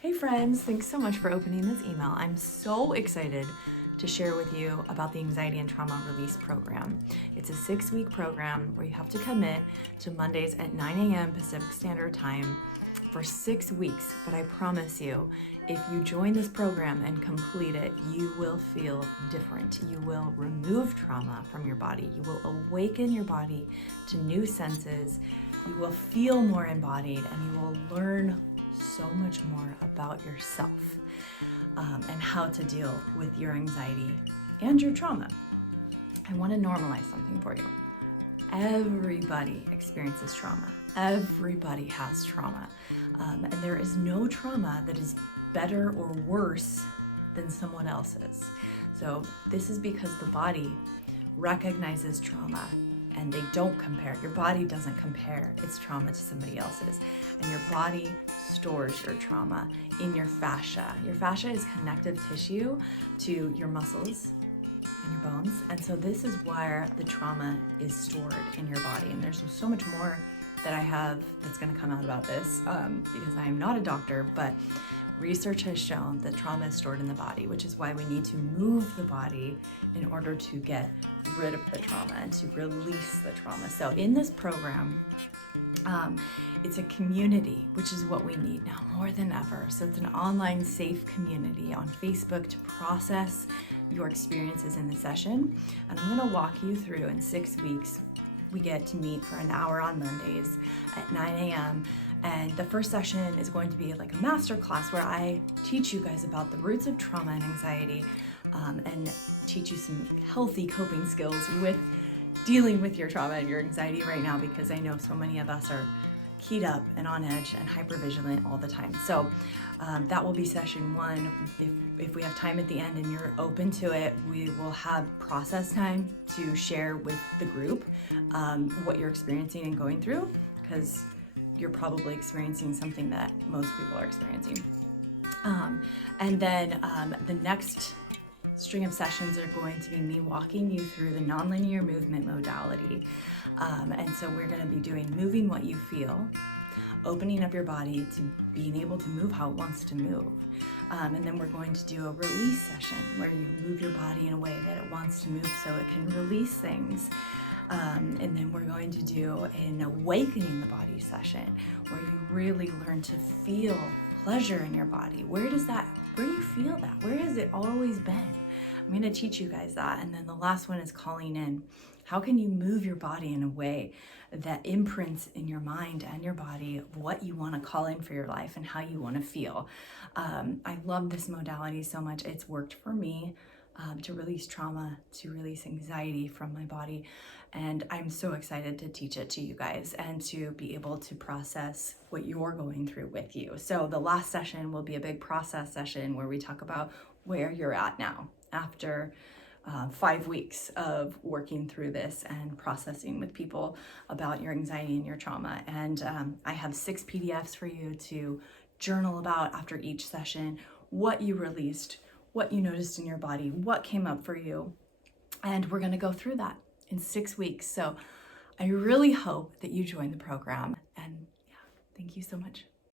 Hey friends, thanks so much for opening this email. I'm so excited to share with you about the Anxiety and Trauma Release Program. It's a 6-week program where you have to commit to Mondays at 9 a.m. Pacific Standard Time for 6 weeks. But I promise you, if you join this program and complete it, you will feel different. You will remove trauma from your body. You will awaken your body to new senses. You will feel more embodied, and you will learn so much more about yourself and how to deal with your anxiety and your trauma. I want to normalize something for you. Everybody experiences trauma. Everybody has trauma. And there is no trauma that is better or worse than someone else's. So this is because the body recognizes trauma and they don't compare. Your body doesn't compare its trauma to somebody else's. And your body stores your trauma in your fascia. Your fascia is connective tissue to your muscles and your bones. And so this is where the trauma is stored in your body. And there's so much more that I have that's gonna come out about this because I am not a doctor, but research has shown that trauma is stored in the body, which is why we need to move the body in order to get rid of the trauma and to release the trauma. So in this program, it's a community, which is what we need now more than ever. So it's an online safe community on Facebook to process your experiences in the session. And I'm gonna walk you through in 6 weeks. We get to meet for an hour on Mondays at 9 a.m. And the first session is going to be like a master class where I teach you guys about the roots of trauma and anxiety and teach you some healthy coping skills with dealing with your trauma and your anxiety right now, because I know so many of us are keyed up and on edge and hypervigilant all the time. So that will be session 1. If we have time at the end and you're open to it, we will have process time to share with the group what you're experiencing and going through, because you're probably experiencing something that most people are experiencing. And then the next string of sessions are going to be me walking you through the nonlinear movement modality. And so we're going to be doing moving what you feel, opening up your body to being able to move how it wants to move. And then we're going to do a release session where you move your body in a way that it wants to move so it can release things. And then we're going to do an awakening the body session where you really learn to feel pleasure in your body. Where do you feel that? Where has it always been? I'm going to teach you guys that. And then the last one is calling in. How can you move your body in a way that imprints in your mind and your body of what you want to call in for your life and how you want to feel? I love this modality so much. It's worked for me to release trauma, to release anxiety from my body. And I'm so excited to teach it to you guys and to be able to process what you're going through with you. So the last session will be a big process session where we talk about where you're at now after 5 weeks of working through this and processing with people about your anxiety and your trauma. And I have 6 PDFs for you to journal about after each session, what you released, what you noticed in your body, what came up for you. And we're going to go through that in 6 weeks. So I really hope that you join the program. And yeah, thank you so much.